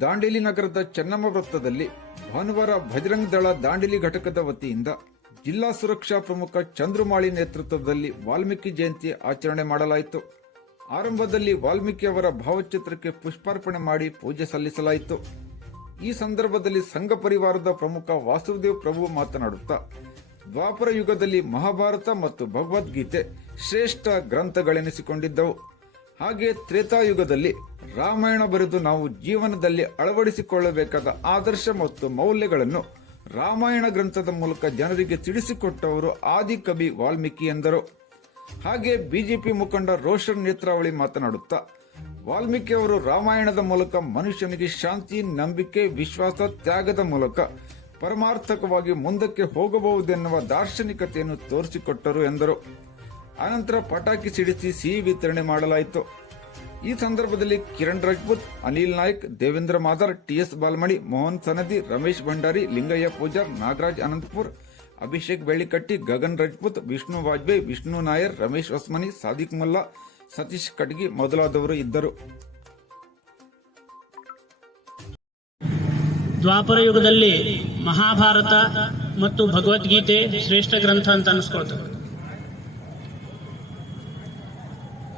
ದಾಂಡೇಲಿ ನಗರದ ಚೆನ್ನಮ್ಮ ವೃತ್ತದಲ್ಲಿ ಭಾನುವಾರ ಭಜರಂಗ್ ದಳ ದಾಂಡೇಲಿ ಘಟಕದ ವತಿಯಿಂದ ಜಿಲ್ಲಾ ಸುರಕ್ಷಾ ಪ್ರಮುಖ ಚಂದ್ರಮಾಳಿ ನೇತೃತ್ವದಲ್ಲಿ ವಾಲ್ಮೀಕಿ ಜಯಂತಿ ಆಚರಣೆ ಮಾಡಲಾಯಿತು. ಆರಂಭದಲ್ಲಿ ವಾಲ್ಮೀಕಿ ಅವರ ಭಾವಚಿತ್ರಕ್ಕೆ ಪುಷ್ಪಾರ್ಪಣೆ ಮಾಡಿ ಪೂಜೆ ಸಲ್ಲಿಸಲಾಯಿತು. ಈ ಸಂದರ್ಭದಲ್ಲಿ ಸಂಘ ಪರಿವಾರದ ಪ್ರಮುಖ ವಾಸುದೇವ್ ಪ್ರಭು ಮಾತನಾಡುತ್ತಾ, ದ್ವಾಪರ ಯುಗದಲ್ಲಿ ಮಹಾಭಾರತ ಮತ್ತು ಭಗವದ್ಗೀತೆ ಶ್ರೇಷ್ಠ ಗ್ರಂಥಗಳೆನಿಸಿಕೊಂಡಿದ್ದವು. ಹಾಗೆ ತ್ರೇತಾಯುಗದಲ್ಲಿ ರಾಮಾಯಣ ಬರೆದು ನಾವು ಜೀವನದಲ್ಲಿ ಅಳವಡಿಸಿಕೊಳ್ಳಬೇಕಾದ ಆದರ್ಶ ಮತ್ತು ಮೌಲ್ಯಗಳನ್ನು ರಾಮಾಯಣ ಗ್ರಂಥದ ಮೂಲಕ ಜನರಿಗೆ ತಿಳಿಸಿಕೊಟ್ಟವರು ಆದಿಕವಿ ವಾಲ್ಮೀಕಿ ಎಂದರು. ಹಾಗೆ ಬಿಜೆಪಿ ಮುಖಂಡ ರೋಷನ್ ನೇತ್ರಾವಳಿ ಮಾತನಾಡುತ್ತಾ ವಾಲ್ಮೀಕಿ ಅವರು ರಾಮಾಯಣದ ಮೂಲಕ ಮನುಷ್ಯನಿಗೆ ಶಾಂತಿ, ನಂಬಿಕೆ, ವಿಶ್ವಾಸ, ತ್ಯಾಗದ ಮೂಲಕ ಪರಮಾರ್ಥಕವಾಗಿ ಮುಂದಕ್ಕೆ ಹೋಗಬಹುದೆನ್ನುವ ದಾರ್ಶನಿಕತೆಯನ್ನು ತೋರಿಸಿಕೊಟ್ಟರು ಎಂದರು. ಅನಂತರ ಪಟಾಕಿ ಸಿಡಿಸಿ ಸಿಹಿ ವಿತರಣೆ ಮಾಡಲಾಯಿತು. ಈ ಸಂದರ್ಭದಲ್ಲಿ ಕಿರಣ್ ರಾಜ್ಪೂತ್, ಅನಿಲ್ ನಾಯ್ಕ್, ದೇವೇಂದ್ರ ಮಾದರ್ ಟಿಎಸ್ ಬಾಲ್ಮಣಿ, ಮೋಹನ್ ಸನದಿ, ರಮೇಶ್ ಭಂಡಾರಿ, ಲಿಂಗಯ್ಯ ಪೂಜಾರ್, ನಾಗರಾಜ್ ಅನಂತಪುರ್, ಅಭಿಷೇಕ್ ಬೆಳ್ಳಿಕಟ್ಟಿ, ಗಗನ್ ರಾಜ್ಪೂತ್, ವಿಷ್ಣು ವಾಜಪೇಯಿ, ವಿಷ್ಣು ನಾಯರ್, ರಮೇಶ್ ಹೊಸ್ಮನಿ, ಸಾದಿಕ್ ಮಲ್ಲಾ, ಸತೀಶ್ ಕಟ್ಗಿ ಮೊದಲಾದವರು ಇದ್ದರು. ದ್ವಾಪರ ಯುಗದಲ್ಲಿ ಮಹಾಭಾರತ ಮತ್ತು ಭಗವದ್ಗೀತೆ ಶ್ರೇಷ್ಠ ಗ್ರಂಥ ಅಂತ ಅನಿಸ್ಕೊಳ್ತದೆ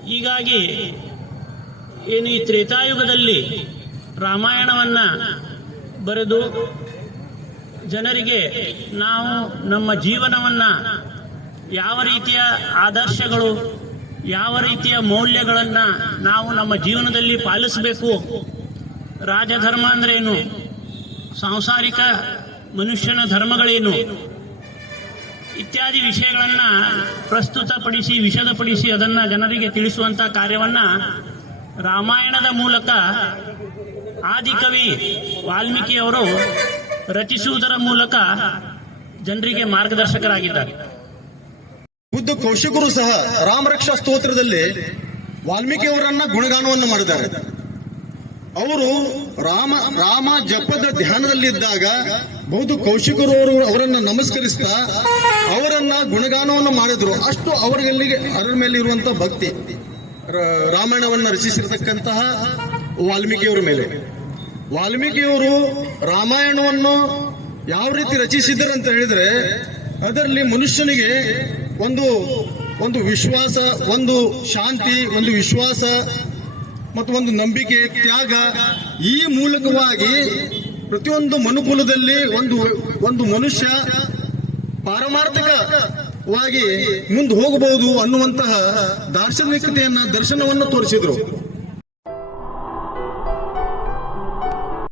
ಹೀಗಾಗಿ ಏನು ಈ ತ್ರೇತಾಯುಗದಲ್ಲಿ ರಾಮಾಯಣವನ್ನು ಬರೆದು ಜನರಿಗೆ ನಾವು ನಮ್ಮ ಜೀವನವನ್ನು ಯಾವ ರೀತಿಯ ಆದರ್ಶಗಳು, ಯಾವ ರೀತಿಯ ಮೌಲ್ಯಗಳನ್ನು ನಾವು ನಮ್ಮ ಜೀವನದಲ್ಲಿ ಪಾಲಿಸಬೇಕು, ರಾಜಧರ್ಮ ಅಂದ್ರೇನು, ಸಾಂಸಾರಿಕ ಮನುಷ್ಯನ ಧರ್ಮಗಳೇನು ಇತ್ಯಾದಿ ವಿಷಯಗಳನ್ನು ಪ್ರಸ್ತುತಪಡಿಸಿ, ವಿಷದಪಡಿಸಿ ಅದನ್ನ ಜನರಿಗೆ ತಿಳಿಸುವಂಥ ಕಾರ್ಯವನ್ನ ರಾಮಾಯಣದ ಮೂಲಕ ಆದಿಕವಿ ವಾಲ್ಮೀಕಿಯವರು ರಚಿಸುವುದರ ಮೂಲಕ ಜನರಿಗೆ ಮಾರ್ಗದರ್ಶಕರಾಗಿದ್ದಾರೆ. ಬುದ್ಧ ಕೌಶಿಕರು ಸಹ ರಾಮರಕ್ಷಾ ಸ್ತೋತ್ರದಲ್ಲಿ ವಾಲ್ಮೀಕಿಯವರನ್ನ ಗುಣಗಾನವನ್ನು ಮಾಡಿದ್ದಾರೆ. ಅವರು ರಾಮ ರಾಮ ಜಪದ ಧ್ಯಾನದಲ್ಲಿದ್ದಾಗ ಬಹುದು ಕೌಶಿಕರು ಅವರು ಅವರನ್ನ ನಮಸ್ಕರಿಸ್ತಾ ಅವರನ್ನ ಗುಣಗಾನವನ್ನು ಮಾಡಿದ್ರು. ಅಷ್ಟು ಅವರಿಗೆ ಅದರ ಮೇಲೆ ಇರುವಂತ ಭಕ್ತಿ. ರಾಮಾಯಣವನ್ನ ರಚಿಸಿರತಕ್ಕಂತಹ ವಾಲ್ಮೀಕಿಯವರ ಮೇಲೆ. ವಾಲ್ಮೀಕಿಯವರು ರಾಮಾಯಣವನ್ನು ಯಾವ ರೀತಿ ರಚಿಸಿದ್ದಾರೆ ಅಂತ ಹೇಳಿದ್ರೆ, ಅದರಲ್ಲಿ ಮನುಷ್ಯನಿಗೆ ಒಂದು ಒಂದು ವಿಶ್ವಾಸ, ಒಂದು ಶಾಂತಿ, ಒಂದು ವಿಶ್ವಾಸ ಮತ್ತು ಒಂದು ನಂಬಿಕೆ, ತ್ಯಾಗ ಈ ಮೂಲಕವಾಗಿ ಪ್ರತಿಯೊಂದು ಮನುಕುಲದಲ್ಲಿ ಒಂದು ಒಂದು ಮನುಷ್ಯ ಪಾರಮಾರ್ಥಕವಾಗಿ ಮುಂದೆ ಹೋಗಬಹುದು ಅನ್ನುವಂತಹ ದಾರ್ಶನಿಕತೆಯನ್ನ ದರ್ಶನವನ್ನು ತೋರಿಸಿದ್ರು.